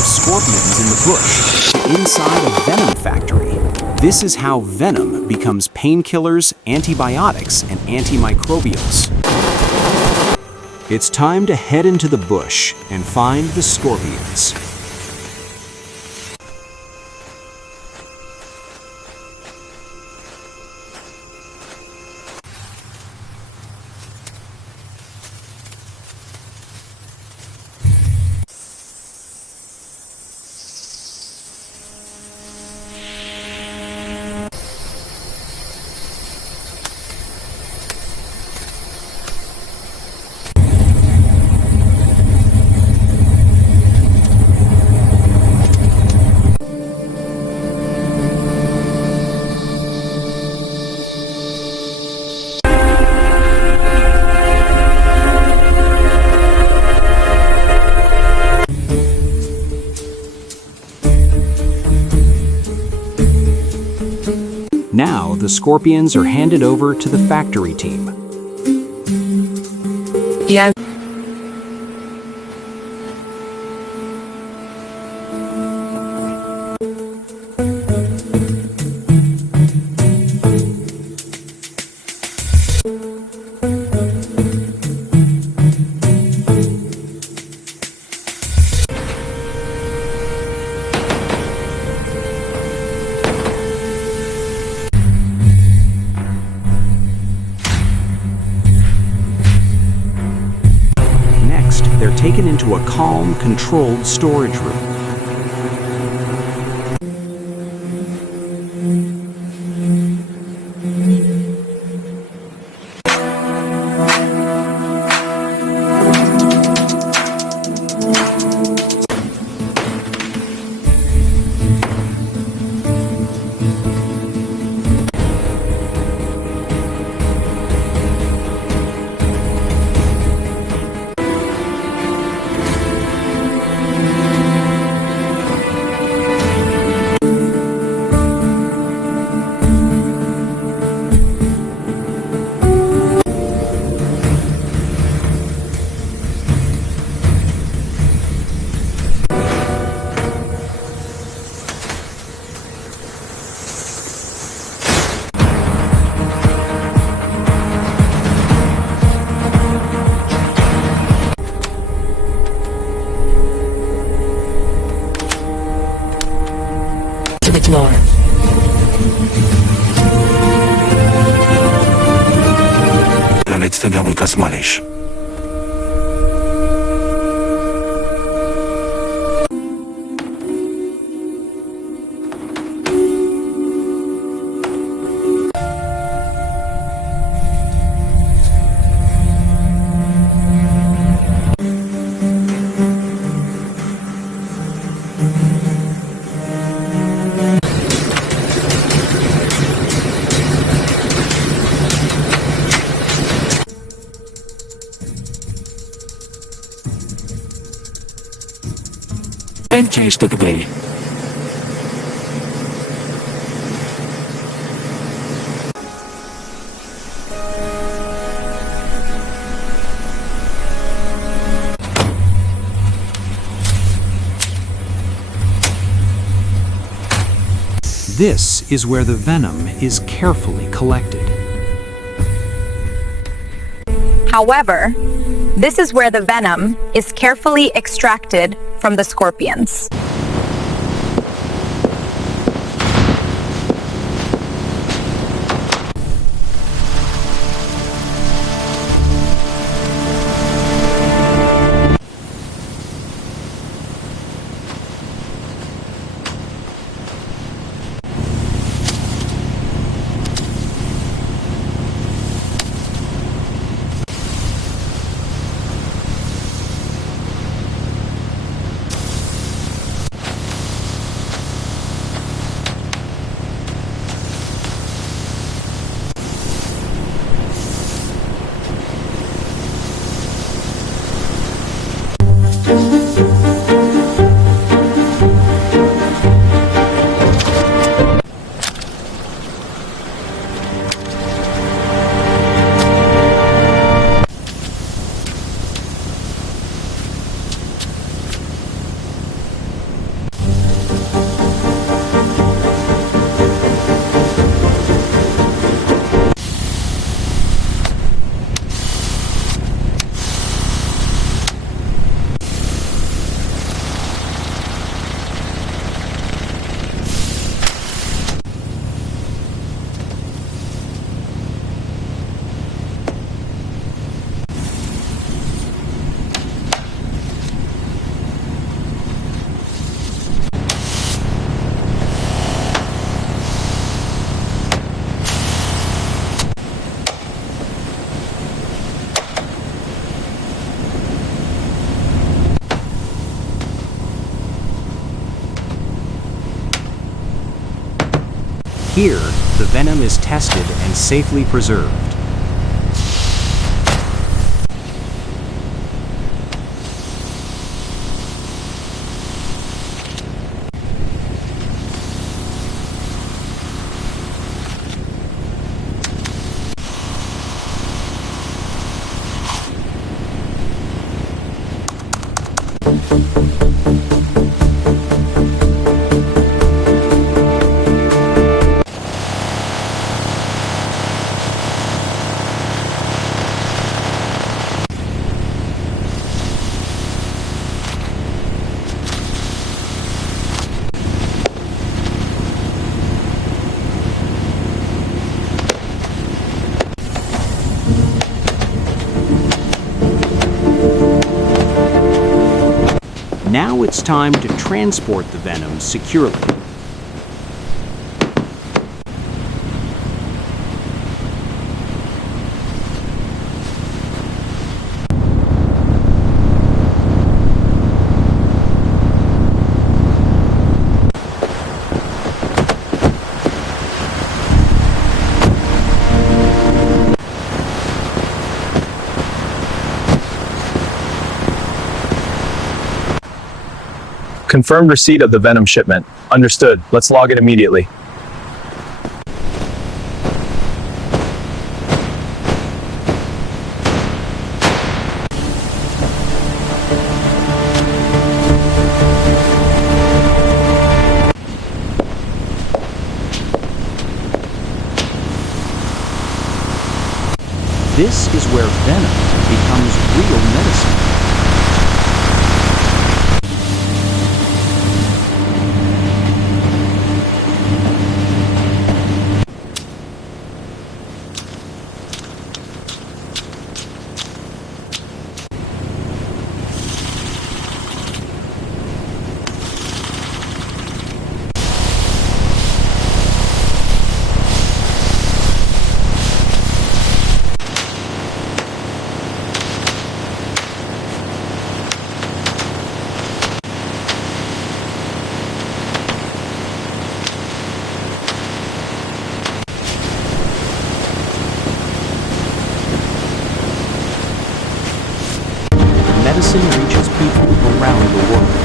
live scorpions in the bush, inside a venom factory. This is how venom becomes painkillers, antibiotics, and antimicrobials. It's time to head into the bush and find the scorpions. Now, the scorpions are handed over to the factory team. Yeah. They're taken into a calm, controlled storage room. To the floor. Letzte kosmonisch. And change to the way. This is where the venom is carefully collected. However, this is where the venom is carefully extracted from the scorpions. Here, the venom is tested and safely preserved. Now it's time to transport the venom securely. Confirmed receipt of the venom shipment. Understood. Let's log it immediately. This is where venom becomes real medicine. Medicine reaches people around the world.